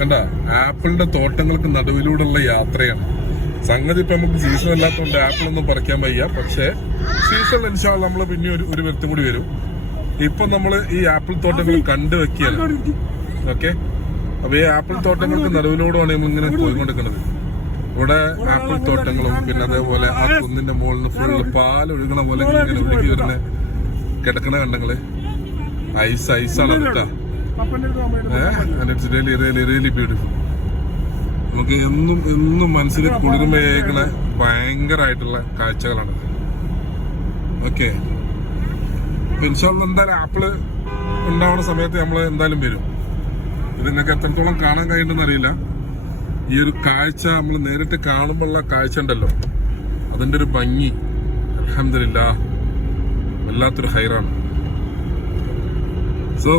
കണ്ട ആപ്പിളിന്റെ തോട്ടങ്ങൾക്ക് നടുവിലൂടെയുള്ള യാത്രയാണ്. സംഗതി ഇപ്പൊ നമുക്ക് സീസൺ അല്ലാത്തതുകൊണ്ട് ആപ്പിൾ ഒന്നും പറിക്കാൻ വയ്യ. പക്ഷെ സീസണിൽ ഇൻഷാ അല്ലാഹ് നമ്മള് പിന്നെ ഒരു വ്യക്തി കൂടി വരും. ഇപ്പൊ നമ്മള് ഈ ആപ്പിൾ തോട്ടങ്ങൾ കണ്ടു വെക്കുകയാണ്. ഓക്കെ, അപ്പൊ ഈ ആപ്പിൾ തോട്ടങ്ങൾക്ക് നടുവിലൂടെയാണ് നമ്മൾ ഇങ്ങനെ പോയിക്കൊണ്ടിരിക്കുന്നത്. ഇവിടെ ആപ്പിൾ തോട്ടങ്ങളും പിന്നെ അതേപോലെ ആ കുന്നിന്റെ മുകളിൽ നിന്ന് ഫുള്ള് പാലൊഴുകണ പോലെ ഇങ്ങനെ ഒഴുകി വരുന്ന കിടക്കണ കണ്ടങ്ങള് ഐസാണ് കേട്ടാ. It's really beautiful. നമുക്ക് എന്നും മനസ്സിന് കുളിർമയേക്കണ ഭയങ്കരമായിട്ടുള്ള കാഴ്ചകളാണ്. ഓക്കെ, ഇൻഷാ അല്ലാഹ് എന്തായാലും ആപ്പിള് ഉണ്ടാവുന്ന സമയത്ത് നമ്മൾ എന്തായാലും വരും. ഇത് നിങ്ങൾക്ക് എത്രത്തോളം കാണാൻ കഴിയുണ്ടെന്ന് അറിയില്ല. ഈ ഒരു കാഴ്ച നമ്മൾ നേരിട്ട് കാണുമ്പോഴുള്ള കാഴ്ച ഉണ്ടല്ലോ, അതിന്റെ ഒരു ഭംഗി അൽഹംദുലില്ലാഹ് വല്ലാത്തൊരു ഹൈറാണ്. സോ